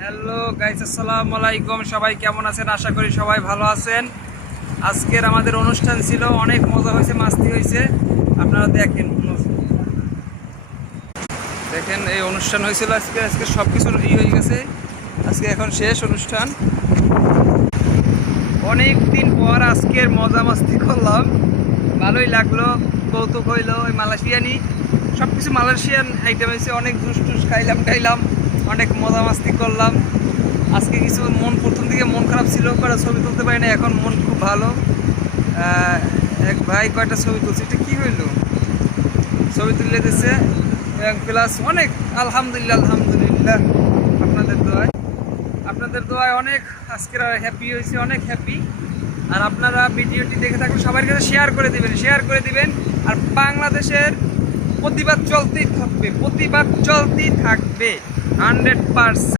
Hello guys, আসসালামু আলাইকুম। সবাই কেমন আছেন? আশা করি সবাই ভালো আছেন। আজকের আমাদের অনুষ্ঠান ছিল, অনেক মজা হয়েছে, মাস্তি হয়েছে। আপনারা দেখেন দেখেন এই অনুষ্ঠান হয়েছিল আজকে। আজকে সব কিছু হয়ে গেছে। আজকে এখন শেষ অনুষ্ঠান। অনেক দিন পর আজকের মজা মাস্তি করলাম, ভালোই লাগলো। কৌতুক হইলো। ওই মালয়েশিয়ানি সব কিছু মালয়েশিয়ান আইটেম হয়েছে। অনেক জুস টুস খাইলাম, অনেক মজা মাস্তি করলাম। আজকে কিছু প্রথম দিকে মন খারাপ ছিল, কয়টা ছবি তুলতে পারি না। এখন মন খুব ভালো। এক ভাই কয়টা ছবি তুলছে, এটা কী হইলো, ছবি তুলে দিচ্ছে প্লাস অনেক। আলহামদুলিল্লাহ আপনাদের দোয়ায় অনেক আজকের হ্যাপি হয়েছে, অনেক হ্যাপি। আর আপনারা ভিডিওটি দেখে থাকলে সবার কাছে শেয়ার করে দিবেন। আর বাংলাদেশের প্রতিবাদ চলতেই থাকবে 100%।